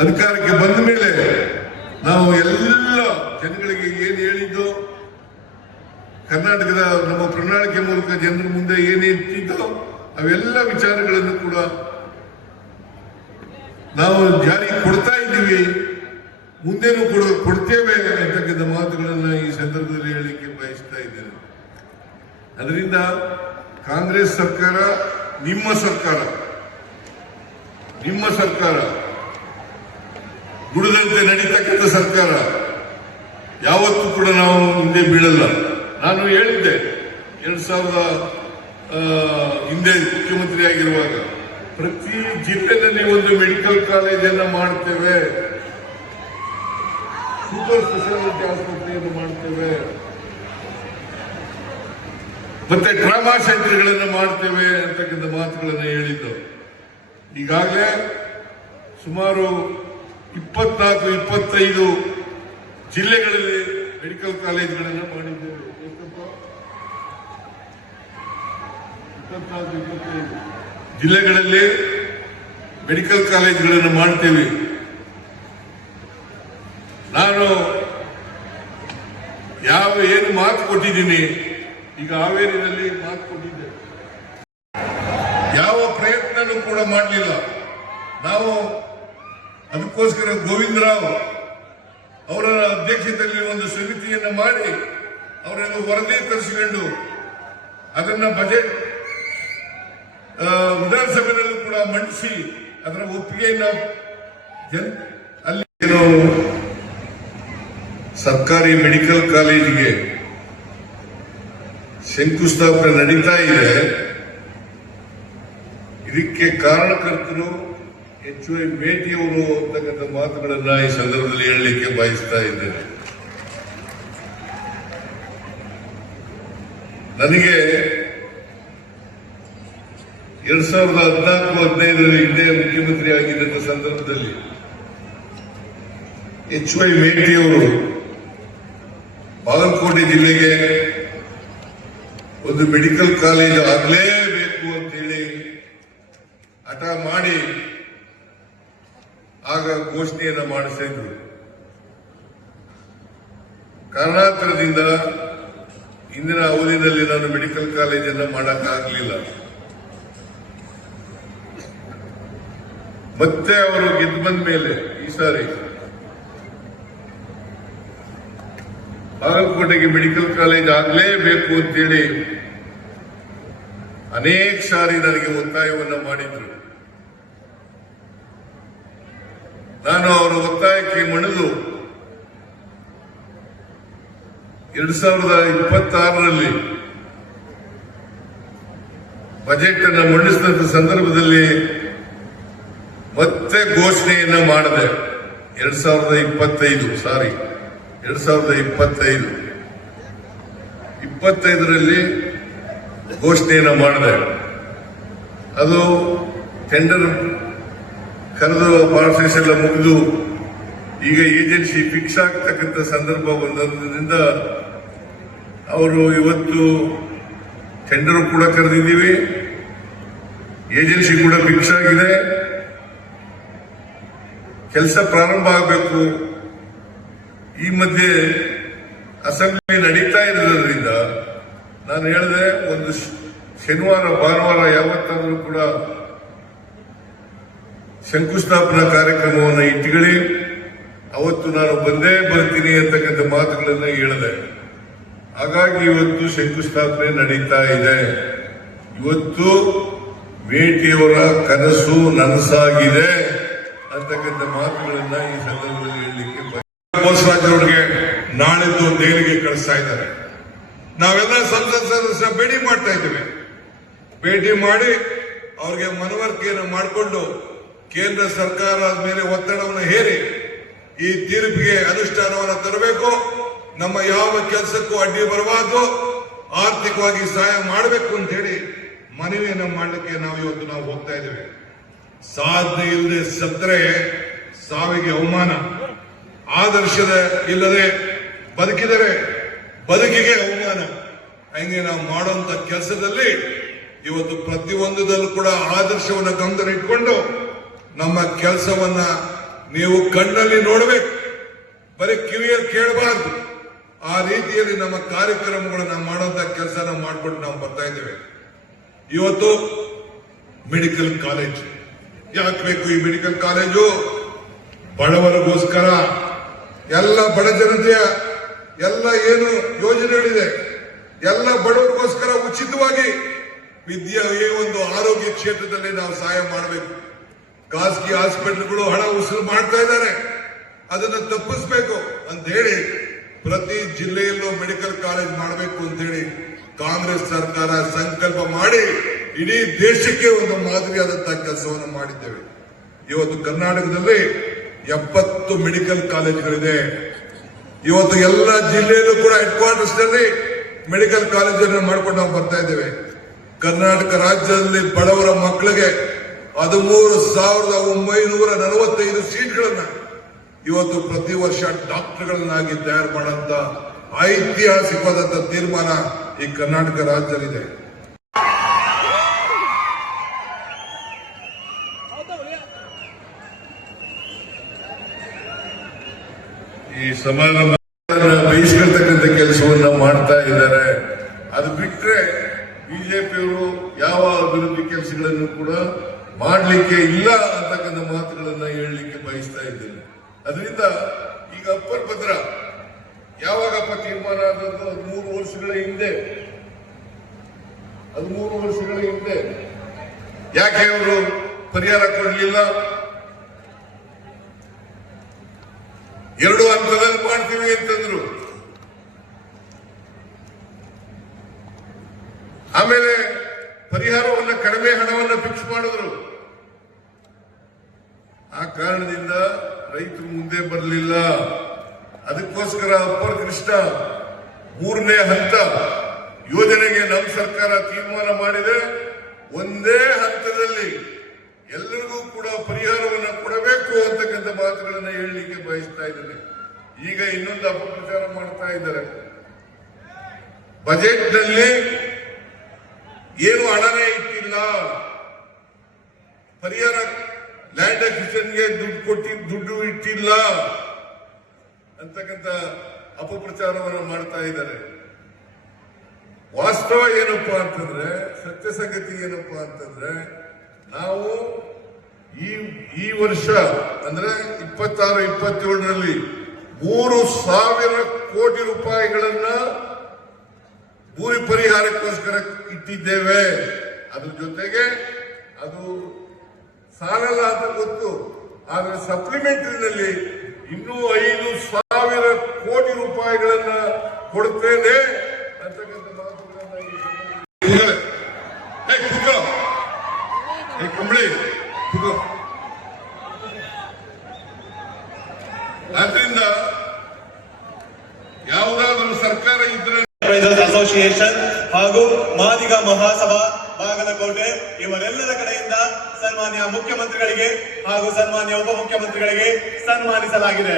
ಅಧಿಕಾರಕ್ಕೆ ಬಂದ ಮೇಲೆ ನಾವು ಎಲ್ಲ ಜನಗಳಿಗೆ ಏನು ಹೇಳಿದ್ದು, ಕರ್ನಾಟಕದ ನಮ್ಮ ಪ್ರಣಾಳಿಕೆ ಮೂಲಕ ಜನರ ಮುಂದೆ ಏನಿಟ್ಟಿದ್ದೋ ಅವೆಲ್ಲ ವಿಚಾರಗಳನ್ನು ಕೂಡ ನಾವು ಜಾರಿಗೆ ಕೊಡ್ತಾ ಇದ್ದೀವಿ, ಮುಂದೇನೂ ಕೊಡ್ತೇವೆ ಅಂತಕ್ಕಂಥ ಮಾತುಗಳನ್ನು ಈ ಸಂದರ್ಭದಲ್ಲಿ ಹೇಳಲಿಕ್ಕೆ ಬಯಸ್ತಾ ಇದ್ದೇನೆ. ಅದರಿಂದ ಕಾಂಗ್ರೆಸ್ ಸರ್ಕಾರ ನಿಮ್ಮ ಸರ್ಕಾರ ದುಡಿದಂತೆ ನಡೀತಕ್ಕಂಥ ಸರ್ಕಾರ, ಯಾವತ್ತೂ ಕೂಡ ನಾವು ಹಿಂದೆ ಬೀಳಲ್ಲ. ನಾನು ಹೇಳಿದ್ದೆ 2000 ಹಿಂದೆ ಮುಖ್ಯಮಂತ್ರಿ ಆಗಿರುವಾಗ ಪ್ರತಿ ಜಿಲ್ಲೆಯಲ್ಲಿ ಒಂದು ಮೆಡಿಕಲ್ ಕಾಲೇಜನ್ನು ಮಾಡ್ತೇವೆ, ಸೂಪರ್ ಸ್ಪೆಷಾಲಿಟಿ ಆಸ್ಪತ್ರೆಯನ್ನು ಮಾಡ್ತೇವೆ, ಮತ್ತೆ ಟ್ರಾಮಾ ಸೆಂಟರ್ಗಳನ್ನು ಮಾಡ್ತೇವೆ ಅಂತಕ್ಕಂಥ ಮಾತುಗಳನ್ನು ಹೇಳಿದ್ದು. ಈಗಾಗಲೇ ಸುಮಾರು 24-25 ಜಿಲ್ಲೆಗಳಲ್ಲಿ ಮೆಡಿಕಲ್ ಕಾಲೇಜುಗಳನ್ನು ಮಾಡಿದ್ದೇವೆ. 24-25 ಜಿಲ್ಲೆಗಳಲ್ಲಿ ಮೆಡಿಕಲ್ ಕಾಲೇಜುಗಳನ್ನು ಮಾಡ್ತೇವೆ. ನಾನು ಏನು ಮಾತು ಕೊಟ್ಟಿದ್ದೀನಿ, ಈಗ ಹಾವೇರಿನಲ್ಲಿ ಮಾತು ಕೊಟ್ಟಿದ್ದೆ, ಯಾವ ಪ್ರಯತ್ನನೂ ಕೂಡ ಮಾಡಲಿಲ್ಲ ನಾವು. ಅದಕ್ಕೋಸ್ಕರ ಗೋವಿಂದರಾವ್ ಅವರ ಅಧ್ಯಕ್ಷತೆಯಲ್ಲಿ ಒಂದು ಸಮಿತಿಯನ್ನು ಮಾಡಿ ಅವರನ್ನು ವರದಿ ತರಿಸಿಕೊಂಡು ಅದನ್ನ ಬಜೆಟ್ ವಿಧಾನಸಭೆಯಲ್ಲೂ ಕೂಡ ಮಂಡಿಸಿ ಅದರ ಒಪ್ಪಿಗೆಯನ್ನು ಅಲ್ಲಿ ಸರ್ಕಾರಿ ಮೆಡಿಕಲ್ ಕಾಲೇಜಿಗೆ ಶಂಕುಸ್ಥಾಪನೆ ನಡೀತಾ ಇದೆ. ಇದಕ್ಕೆ ಕಾರಣಕರ್ತರು HY ಮೇಟಿಯವರು ಅಂತಕ್ಕಂಥ ಮಾತುಗಳನ್ನ ಈ ಸಂದರ್ಭದಲ್ಲಿ ಹೇಳಲಿಕ್ಕೆ ಬಯಸ್ತಾ ಇದ್ದೇನೆ. ನನಗೆ 2014-15 ಹಿಂದೆ ಮುಖ್ಯಮಂತ್ರಿ ಆಗಿದ್ದಂಥ ಸಂದರ್ಭದಲ್ಲಿ HY ಮೇಟಿಯವರು ಬಾಗಲಕೋಟೆ ಜಿಲ್ಲೆಗೆ ಒಂದು ಮೆಡಿಕಲ್ ಕಾಲೇಜ್ ಆಗಲೇಬೇಕು ಅಂತೇಳಿ ಹಠ ಮಾಡಿ ಆಗ ಘೋಷಣೆಯನ್ನು ಮಾಡಿಸ್ತಾ ಇದ್ರು. ಕಾರಣಾಂತರದಿಂದ ಇಂದಿನ ಅವಧಿಯಲ್ಲಿ ನಾನು ಮೆಡಿಕಲ್ ಕಾಲೇಜನ್ನು ಮಾಡಕ್ಕಾಗಲಿಲ್ಲ. ಮತ್ತೆ ಅವರು ಗೆದ್ದು ಬಂದ ಮೇಲೆ ಈ ಸಾರಿ ಬಾಗಲಕೋಟೆಗೆ ಮೆಡಿಕಲ್ ಕಾಲೇಜ್ ಆಗಲೇಬೇಕು ಅಂತೇಳಿ ಅನೇಕ ಸಾರಿ ನನಗೆ ಒತ್ತಾಯವನ್ನು ಮಾಡಿದ್ರು. ನಾನು ಅವರ ಒತ್ತಾಯಕ್ಕೆ ಮಣಿದು 2026ರಲ್ಲಿ ಬಜೆಟ್ ಅನ್ನು ಮಂಡಿಸಿದ ಸಂದರ್ಭದಲ್ಲಿ ಮತ್ತೆ ಘೋಷಣೆಯನ್ನ ಮಾಡಿದೆ. 2025ರಲ್ಲಿ ಘೋಷಣೆಯನ್ನ ಮಾಡಿದೆ. ಅದು ಟೆಂಡರ್ ಕರೆದು ಪ್ರಾಸೆಸ್ ಎಲ್ಲ ಮುಗಿದು ಈಗ ಏಜೆನ್ಸಿ ಫಿಕ್ಸ್ ಆಗ್ತಕ್ಕಂಥ ಸಂದರ್ಭ ಬಂದದ್ರಿಂದ ಅವರು ಇವತ್ತು ಟೆಂಡರ್ ಕೂಡ ಕರೆದಿದ್ದೀವಿ, ಏಜೆನ್ಸಿ ಕೂಡ ಫಿಕ್ಸ್ ಆಗಿದೆ, ಕೆಲಸ ಪ್ರಾರಂಭ ಆಗಬೇಕು. ಈ ಮಧ್ಯೆ ಅಸೆಂಬ್ಲಿ ನಡೀತಾ ಇರೋದ್ರಿಂದ ನಾನು ಹೇಳಿದೆ, ಒಂದು ಶನಿವಾರ ಭಾನುವಾರ ಯಾವತ್ತಾದರೂ ಕೂಡ ಶಂಕುಸ್ಥಾಪನಾ ಕಾರ್ಯಕ್ರಮವನ್ನು ಇಟ್ಟುಕೊಳ್ಳಿ, ಅವತ್ತು ನಾನು ಬಂದೇ ಬರ್ತೀನಿ ಅಂತಕ್ಕಂಥ ಮಾತುಗಳನ್ನು ಹೇಳಿದೆ. ಹಾಗಾಗಿ ಇವತ್ತು ಶಂಕುಸ್ಥಾಪನೆ ನಡೀತಾ ಇದೆ. ಇವತ್ತು ಮೇಟಿಯವರ ಕನಸು ನನಸಾಗಿದೆ ಅಂತಕ್ಕಂಥ ಮಾತುಗಳನ್ನ ಈ ಸಂದರ್ಭದಲ್ಲಿ ಹೇಳಲಿಕ್ಕೆ ಬೋಸರಾಜ್ ಅವರಿಗೆ ನಾಳೆದ್ದು ದೆಹಲಿಗೆ ಕಳಿಸ್ತಾ ಇದ್ದಾರೆ. ನಾವೆಲ್ಲ ಸಂಸತ್ ಸದಸ್ಯರ ಭೇಟಿ ಮಾಡ್ತಾ ಇದ್ದೇವೆ. ಭೇಟಿ ಮಾಡಿ ಅವ್ರಿಗೆ ಮನವರಿಕೆಯನ್ನು ಮಾಡಿಕೊಂಡು ಕೇಂದ್ರ ಸರ್ಕಾರದ ಮೇಲೆ ಒತ್ತಡವನ್ನು ಹೇರಿ ಈ ತೀರ್ಪಿಗೆ ಅನುಷ್ಠಾನವನ್ನು ತರಬೇಕು. ನಮ್ಮ ಯಾವ ಕೆಲಸಕ್ಕೂ ಅಡ್ಡಿ ಬರಬಾರದು. ಆರ್ಥಿಕವಾಗಿ ಸಹಾಯ ಮಾಡಬೇಕು ಅಂತ ಹೇಳಿ ಮನವಿಯನ್ನ ಮಾಡಲಿಕ್ಕೆ ನಾವು ಹೋಗ್ತಾ ಇದ್ದೇವೆ. ಸಾಧನೆ ಇಲ್ಲದೆ ಸತ್ತರೆ ಸಾವಿಗೆ ಅವಮಾನ, ಆದರ್ಶದ ಇಲ್ಲದೆ ಬದುಕಿದರೆ ಬದುಕಿಗೆ ಅವಮಾನ. ಹಂಗೆ ನಾವು ಮಾಡುವಂತ ಕೆಲಸದಲ್ಲಿ ಇವತ್ತು ಪ್ರತಿಯೊಂದದಲ್ಲೂ ಕೂಡ ಆದರ್ಶವನ್ನ ಗಮನದಲ್ಲಿ ಇಟ್ಕೊಂಡು ನಮ್ಮ ಕೆಲಸವನ್ನ ನೀವು ಕಣ್ಣಲ್ಲಿ ನೋಡಬೇಕು, ಬರೀ ಕಿವಿಯಲ್ಲಿ ಕೇಳಬಾರ್ದು. ಆ ರೀತಿಯಲ್ಲಿ ನಮ್ಮ ಕಾರ್ಯಕ್ರಮಗಳನ್ನ ಮಾಡುವಂತ ಕೆಲಸನ ಮಾಡ್ಕೊಂಡು ನಾವು ಬರ್ತಾ ಇದ್ದೇವೆ. ಇವತ್ತು ಮೆಡಿಕಲ್ ಕಾಲೇಜ್ ಯಾಕೆ ಬೇಕು? ಈ ಮೆಡಿಕಲ್ ಕಾಲೇಜು ಬಡವರಿಗೋಸ್ಕರ, ಎಲ್ಲ ಬಡ ಜನತೆಯ ಎಲ್ಲ ಏನು ಯೋಜನೆಗಳಿದೆ ಎಲ್ಲ ಬಡವರಿಗೋಸ್ಕರ ಉಚಿತವಾಗಿ ಒಂದು ಆರೋಗ್ಯ ಕ್ಷೇತ್ರದಲ್ಲಿ ನಾವು ಸಹಾಯ ಮಾಡಬೇಕು. ಖಾಸಗಿ ಹಾಸ್ಪಿಟಲ್ಗಳು ಹಣ ವಸೂಲು ಮಾಡ್ತಾ ಇದ್ದಾರೆ, ಅದನ್ನ ತಪ್ಪಿಸಬೇಕು ಅಂತ ಹೇಳಿ ಪ್ರತಿ ಜಿಲ್ಲೆಯಲ್ಲೂ ಮೆಡಿಕಲ್ ಕಾಲೇಜ್ ಮಾಡಬೇಕು ಅಂತ ಹೇಳಿ ಕಾಂಗ್ರೆಸ್ ಸರ್ಕಾರ ಸಂಕಲ್ಪ ಮಾಡಿ ಇಡೀ ದೇಶಕ್ಕೆ ಒಂದು ಮಾದರಿಯಾದಂತಹ ಕೆಲಸವನ್ನು ಮಾಡಿದ್ದೇವೆ. ಇವತ್ತು ಕರ್ನಾಟಕದಲ್ಲಿ 70 ಮೆಡಿಕಲ್ ಕಾಲೇಜುಗಳಿದೆ. ಇವತ್ತು ಎಲ್ಲ ಜಿಲ್ಲೆಯಲ್ಲೂ ಕೂಡ ಹೆಡ್ ಕ್ವಾರ್ಟರ್ಸ್ ನಲ್ಲಿ ಮೆಡಿಕಲ್ ಕಾಲೇಜನ್ನು ಮಾಡ್ಕೊಂಡು ನಾವು ಬರ್ತಾ ಇದ್ದೇವೆ. ಕರ್ನಾಟಕ ರಾಜ್ಯದಲ್ಲಿ ಬಡವರ ಮಕ್ಕಳಿಗೆ 13,945 ಸೀಟ್ಗಳನ್ನ ಇವತ್ತು ಪ್ರತಿ ವರ್ಷ ಡಾಕ್ಟರ್ಗಳನ್ನಾಗಿ ತಯಾರು ಮಾಡುವಂತ ಐತಿಹಾಸಿಕವಾದಂತ ತೀರ್ಮಾನ ಈ ಕರ್ನಾಟಕ ರಾಜ್ಯದಲ್ಲಿದೆ. ಈ ಸಮಾರಂಭ ಬಯಸ್ಕೊಳ್ತಕ್ಕಂಥ ಕೆಲಸವನ್ನ ಮಾಡ್ತಾ ಇದ್ದಾರೆ. ಅದು ಬಿಟ್ರೆ ಬಿಜೆಪಿಯವರು ಯಾವ ಅಭಿವೃದ್ಧಿ ಕೆಲಸಗಳನ್ನು ಕೂಡ ಮಾಡಲಿಕ್ಕೆ ಇಲ್ಲ ಅಂತಕ್ಕಂಥ ಮಾತುಗಳನ್ನ ಹೇಳಲಿಕ್ಕೆ ಬಯಸ್ತಾ ಇದ್ದೇನೆ. ಅದರಿಂದ ಈಗ ಅಪ್ಪರ್ ಭದ್ರ ಯಾವಾಗಪ್ಪ ತೀರ್ಮಾನ ಆದದ್ದು? 13 ವರ್ಷಗಳ ಹಿಂದೆ. 13 ವರ್ಷಗಳ ಹಿಂದೆ ಯಾಕೆ ಅವರು ಪರಿಹಾರ ಕೊಡಲಿಲ್ಲ? 2 ಹಂತದಲ್ಲಿ ಮಾಡ್ತೀವಿ ಅಂತಂದ್ರು. ಆಮೇಲೆ ಪರಿಹಾರವನ್ನ ಕಡಿಮೆ ಹಣವನ್ನ ಫಿಕ್ಸ್ ಮಾಡಿದ್ರು. ಆ ಕಾರಣದಿಂದ ರೈತರು ಮುಂದೆ ಬರಲಿಲ್ಲ. ಅದಕ್ಕೋಸ್ಕರ ಅಪ್ಪರ್ ಕೃಷ್ಣ 3ನೇ ಹಂತ ಯೋಜನೆಗೆ ನಮ್ಮ ಸರ್ಕಾರ ತೀರ್ಮಾನ ಮಾಡಿದೆ. ಒಂದೇ ಹಂತದಲ್ಲಿ ಎಲ್ಲರಿಗೂ ಕೂಡ ಪರಿಹಾರವನ್ನು ಕೊಡಬೇಕು ಅಂತಕ್ಕಂಥ ಮಾತುಗಳನ್ನು ಹೇಳಲಿಕ್ಕೆ ಬಯಸ್ತಾ ಇದ್ದೇನೆ. ಈಗ ಇನ್ನೊಂದು ಅಪಪ್ರಚಾರ ಮಾಡ್ತಾ ಇದ್ದಾರೆ. ಬಜೆಟ್ನಲ್ಲಿ ಏನು ಹಣನೇ ಇಟ್ಟಿಲ್ಲ, ಪರಿಹಾರ ಲ್ಯಾಂಡ್ ಅಕ್ವಿಸಿಷನ್ಗೆ ದುಡ್ಡು ಇಟ್ಟಿಲ್ಲ ಅಂತಕ್ಕಂಥ ಅಪಪ್ರಚಾರವನ್ನು ಮಾಡ್ತಾ ಇದ್ದಾರೆ. ವಾಸ್ತವ ಏನಪ್ಪಾ ಅಂತಂದ್ರೆ, ಸತ್ಯ ಸಂಗತಿ ಏನಪ್ಪಾ ಅಂತಂದ್ರೆ, ನಾವು ಈ ವರ್ಷ ಅಂದ್ರೆ 26-27ರಲ್ಲಿ 3,000 ಕೋಟಿ ರೂಪಾಯಿಗಳನ್ನ ಭೂಮಿ ಪರಿಹಾರಕ್ಕೋಸ್ಕರ ಇಟ್ಟಿದ್ದೇವೆ. ಅದ್ರ ಜೊತೆಗೆ ಅದು ಸಾಲಲ್ಲ ಅಂತ ಗೊತ್ತು, ಆದ್ರೆ ಸಪ್ಲಿಮೆಂಟರಿನಲ್ಲಿ ಇನ್ನೂ 5,000 ಕೋಟಿ ರೂಪಾಯಿಗಳನ್ನ ಕೊಡ್ತೇನೆ ಅಂತಕ್ಕಂಥ ಮಾತುಗಳನ್ನ ಕಂಬಳಿ. ಆದ್ರಿಂದ ಯಾವುದಾದ್ರೂ ಸರ್ಕಾರ ಇದ್ರೆ ಅಸೋಸಿಯೇಷನ್ ಹಾಗೂ ಮಾದಿಗ ಮಹಾಸಭಾ ಬಾಗಲಕೋಟೆ ಇವರೆಲ್ಲರ ಕಡೆಯಿಂದ ಸನ್ಮಾನ್ಯ ಮುಖ್ಯಮಂತ್ರಿಗಳಿಗೆ ಹಾಗೂ ಸನ್ಮಾನ್ಯ ಉಪಮುಖ್ಯಮಂತ್ರಿಗಳಿಗೆ ಸನ್ಮಾನಿಸಲಾಗಿದೆ.